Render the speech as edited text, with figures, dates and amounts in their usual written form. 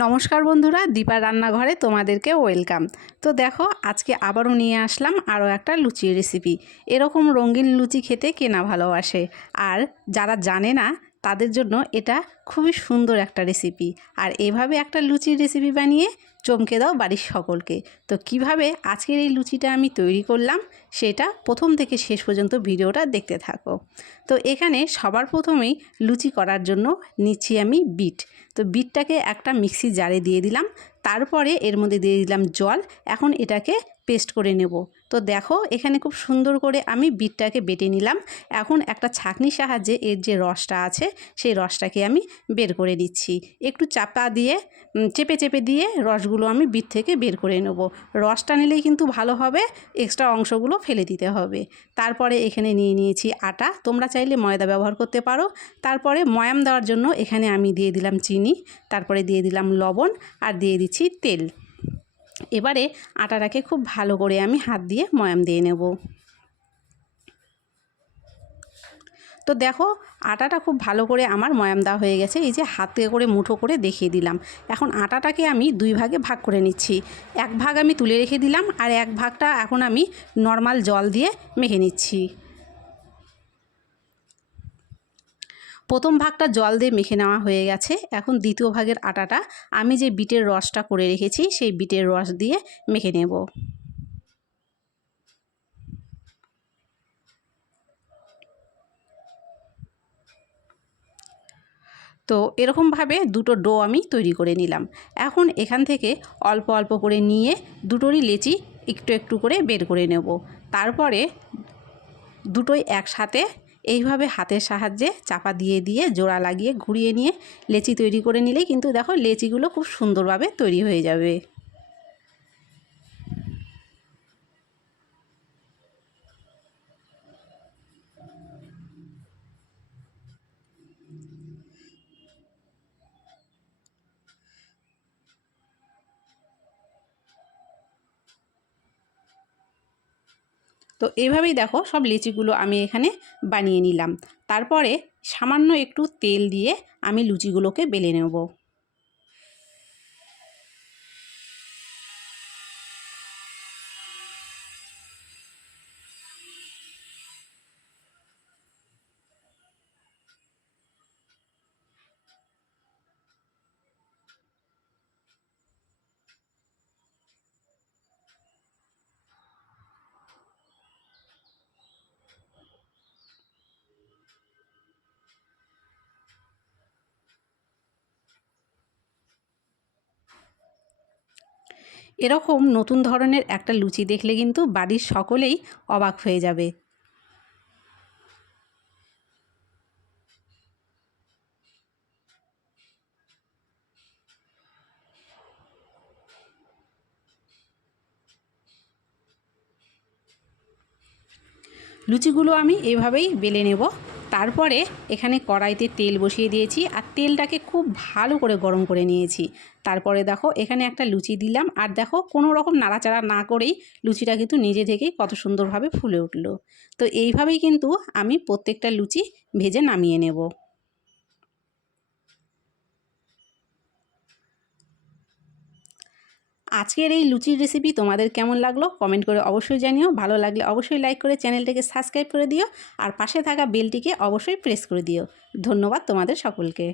নমস্কার বন্ধুরা, দীপার রান্নাঘরে তোমাদেরকে ওয়েলকাম। তো দেখো, আজকে আবারও নিয়ে আসলাম আরও একটা লুচির রেসিপি। এরকম রঙিন লুচি খেতে কে না ভালোবাসে, আর যারা জানে না তাদের জন্য এটা খুবই সুন্দর একটা রেসিপি। আর এভাবে একটা লুচির রেসিপি বানিয়ে চমকে দাও বাড়ির সকলকে। তো কিভাবে আজকের এই লুচিটা আমি তৈরি করলাম সেটা প্রথম থেকে শেষ পর্যন্ত ভিডিওটা দেখতে থাকো। তো এখানে সবার প্রথমেই লুচি করার জন্য নিচ্ছি আমি বিট। তো বিটটাকে একটা মিক্সি জারে দিয়ে দিলাম, তারপরে এর মধ্যে দিয়ে দিলাম জল। এখন এটাকে পেস্ট করে নেব। তো দেখো, এখানে খুব সুন্দর করে আমি বিটটাকে বেটে নিলাম। এখন একটা ছাঁকনির সাহায্যে এর যে রসটা আছে সেই রসটাকে আমি বের করে দিচ্ছি। একটু চাপা দিয়ে চেপে চেপে দিয়ে রসগুলো আমি বিট থেকে বের করে নেব। রসটা নিলেই কিন্তু ভালো হবে, এক্সট্রা অংশগুলো ফেলে দিতে হবে। তারপরে এখানে নিয়ে নিয়েছি আটা, তোমরা চাইলে ময়দা ব্যবহার করতে পারো। তারপরে ময়াম দেওয়ার জন্য এখানে আমি দিয়ে দিলাম চিনি, তারপরে দিয়ে দিলাম লবণ, আর দিয়ে দিচ্ছি তেল। এবারে আটাটাকে খুব ভালো করে আমি হাত দিয়ে ময়াম দিয়ে নেব। তো দেখো, আটাটা খুব ভালো করে আমার ময়াম দেওয়া হয়ে গেছে। এই যে হাতে করে মুঠো করে দেখিয়ে দিলাম। এখন আটাটাকে আমি দুই ভাগে ভাগ করে নিচ্ছি। এক ভাগ আমি তুলে রেখে দিলাম, আর এক ভাগটা এখন আমি নর্মাল জল দিয়ে মেখে নিচ্ছি। প্রথম ভাগটা জল দিয়ে মেখে নেওয়া হয়ে গেছে। এখন দ্বিতীয় ভাগের আটাটা আমি যে বিটের রসটা করে রেখেছি সেই বিটের রস দিয়ে মেখে নেব। তো এরকমভাবে দুটো ডো আমি তৈরি করে নিলাম। এখন এখান থেকে অল্প অল্প করে নিয়ে দুটোরই লেচি একটু একটু করে বের করে নেব। তারপরে দুটোই একসাথে এইভাবে হাতের সাহায্যে চাপা দিয়ে দিয়ে জোড়া লাগিয়ে ঘুরিয়ে নিয়ে লেচি তৈরি করে নিলেই কিন্তু দেখো লেচিগুলো খুব সুন্দরভাবে তৈরি হয়ে যাবে। তো এইভাবেই দেখো সব লিচিগুলো আমি এখানে বানিয়ে নিলাম। তারপরে সামান্য একটু তেল দিয়ে আমি লুচিগুলোকে বেলে নেব। এরকম নতুন ধরনের একটা লুচি দেখলে কিন্তু বাড়ির সকলেই অবাক হয়ে যাবে। লুচিগুলো আমি এভাবেই বেলে নেব। তারপরে এখানে কড়াইতে তেল বসিয়ে দিয়েছি, আর তেলটাকে খুব ভালো করে গরম করে নিয়েছি। তারপরে দেখো এখানে একটা লুচি দিলাম, আর দেখো কোনো রকম নাড়াচাড়া না করেই লুচিটা কিন্তু নিজে থেকেই কত সুন্দরভাবে ফুলে উঠলো। তো এইভাবেই কিন্তু আমি প্রত্যেকটা লুচি ভেজে নামিয়ে নেব। আজকের এই লুচির রেসিপি তোমাদের কেমন লাগলো কমেন্ট করে অবশ্যই জানিও। ভালো লাগলে অবশ্যই লাইক করে চ্যানেলটাকে সাবস্ক্রাইব করে দিও, আর পাশে থাকা বেলটিকে অবশ্যই প্রেস করে দিও। ধন্যবাদ তোমাদের সকলকে।